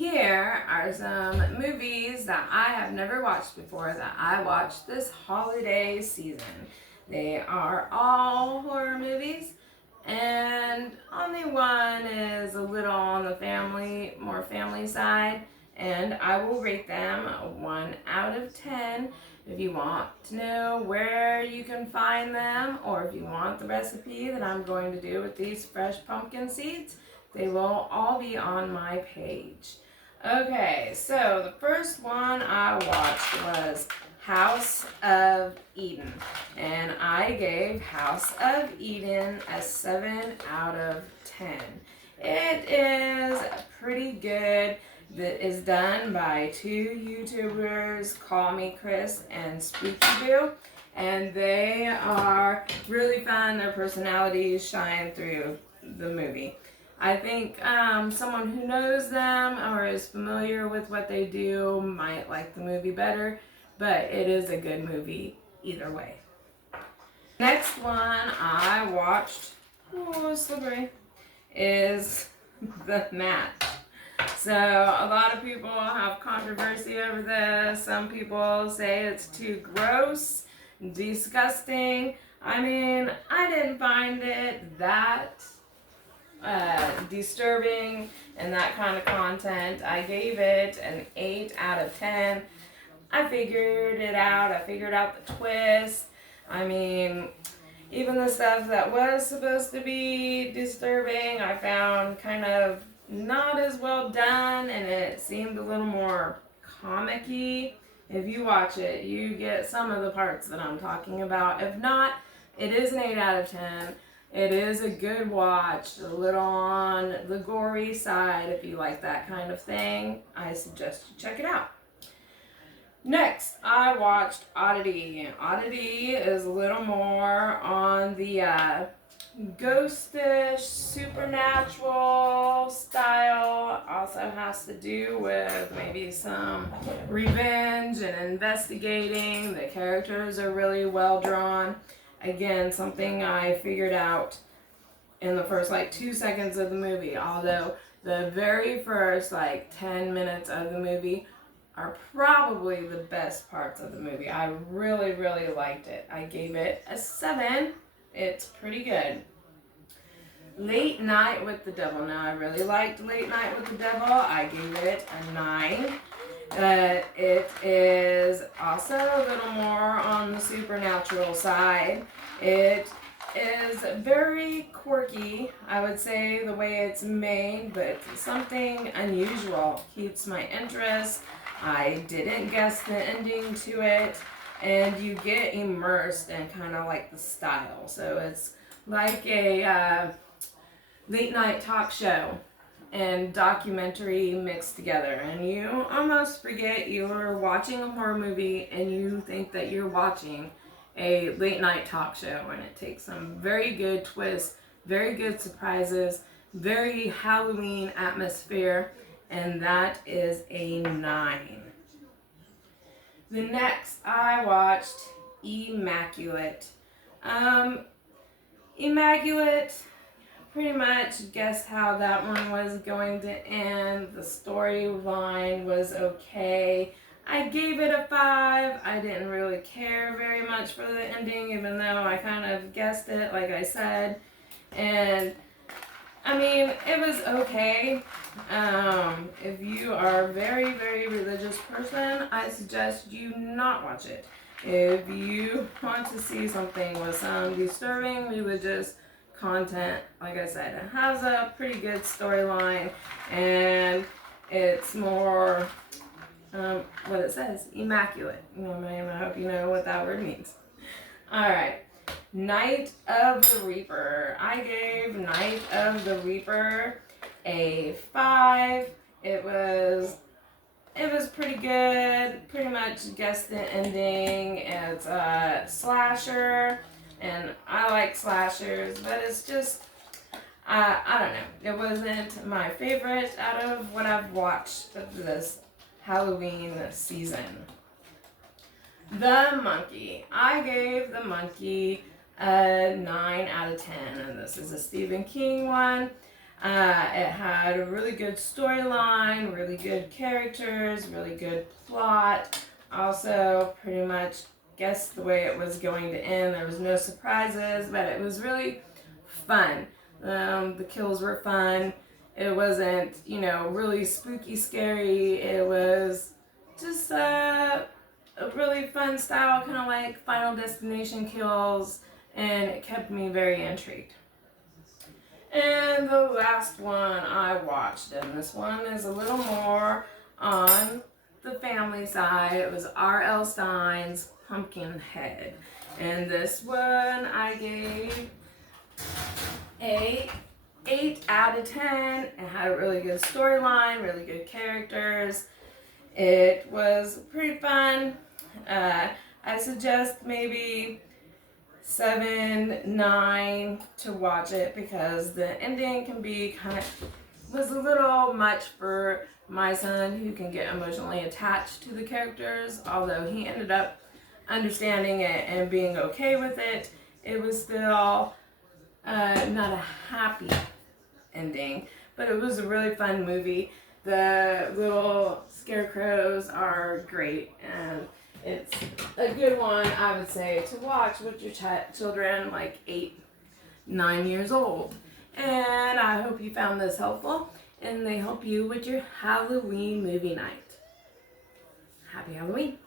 Here are some movies that I have never watched before that I watched this holiday season. They are all horror movies, and only one is a little on the more family side, and I will rate them a 1 out of 10. If you want to know where you can find them, or if you want the recipe that I'm going to do with these fresh pumpkin seeds, they will all be on my page. Okay, so the first one I watched was House of Eden, and I gave House of Eden a 7 out of 10. It is pretty good. That is done by two YouTubers, Call Me Chris and Spooky Boo, and they are really fun. Their personalities shine through the movie. I think someone who knows them or is familiar with what they do might like the movie better, but it is a good movie either way. Next one I watched, slippery, is The Match. So a lot of people have controversy over this. Some people say it's too gross, disgusting. I mean, I didn't find it that disturbing and that kind of content. I gave it an 8 out of 10. I figured it out. I figured out the twist. I mean, even the stuff that was supposed to be disturbing, I found kind of not as well done, and it seemed a little more comic-y. If you watch it, you get some of the parts that I'm talking about. If not, it is an 8 out of 10. It is a good watch, a little on the gory side. If you like that kind of thing, I suggest you check it out. Next, I watched Oddity. Oddity is a little more on the ghostish, supernatural style. Also has to do with maybe some revenge and investigating. The characters are really well drawn. Again, something I figured out in the first 2 seconds of the movie, although the very first 10 minutes of the movie are probably the best parts of the movie. I really, really liked it. I gave it a 7. It's pretty good. Late Night with the Devil. Now, I really liked Late Night with the Devil. I gave it a 9. It is also a little more on the supernatural side. It is very quirky, I would say, the way it's made, but something unusual keeps my interest. I didn't guess the ending to it, and you get immersed in kind of the style. So it's like a late night talk show and documentary mixed together, and you almost forget you're watching a horror movie and you think that you're watching a late night talk show, and it takes some very good twists, very good surprises, very Halloween atmosphere, and that is a 9. The next I watched Immaculate. Immaculate, pretty much guessed how that one was going to end. The storyline was okay. I gave it a 5. I didn't really care very much for the ending, even though I kind of guessed it, like I said. And I mean, it was okay. If you are a very, very religious person, I suggest you not watch it. If you want to see something with some disturbing religious content, like I said, it has a pretty good storyline, and it's more what it says, immaculate. I hope you know what that word means. Alright, Night of the Reaper. I gave Night of the Reaper a 5. It was pretty good. Pretty much guessed the ending. It's a slasher, and I like slashers, but it's just, I don't know. It wasn't my favorite out of what I've watched of this Halloween season. The Monkey. I gave The Monkey a 9 out of 10, and this is a Stephen King one. It had a really good storyline, really good characters, really good plot. Also, pretty much guessed the way it was going to end. There was no surprises, but it was really fun. The kills were fun. It wasn't, really spooky, scary. It was just a really fun style, kind of like Final Destination kills, and it kept me very intrigued. And the last one I watched, and this one is a little more on the family side. It was R.L. Stine's Pumpkinhead. And this one I gave a 8 out of 10. It had a really good storyline, really good characters. It was pretty fun. I suggest maybe 7, 9 to watch it because the ending can be was a little much for my son, who can get emotionally attached to the characters. Although he ended up understanding it and being okay with it, it was still not a happy ending, but it was a really fun movie. The little scarecrows are great, and it's a good one, I would say, to watch with your children like 8, 9 years old. And I hope you found this helpful, and they help you with your Halloween movie night. Happy Halloween!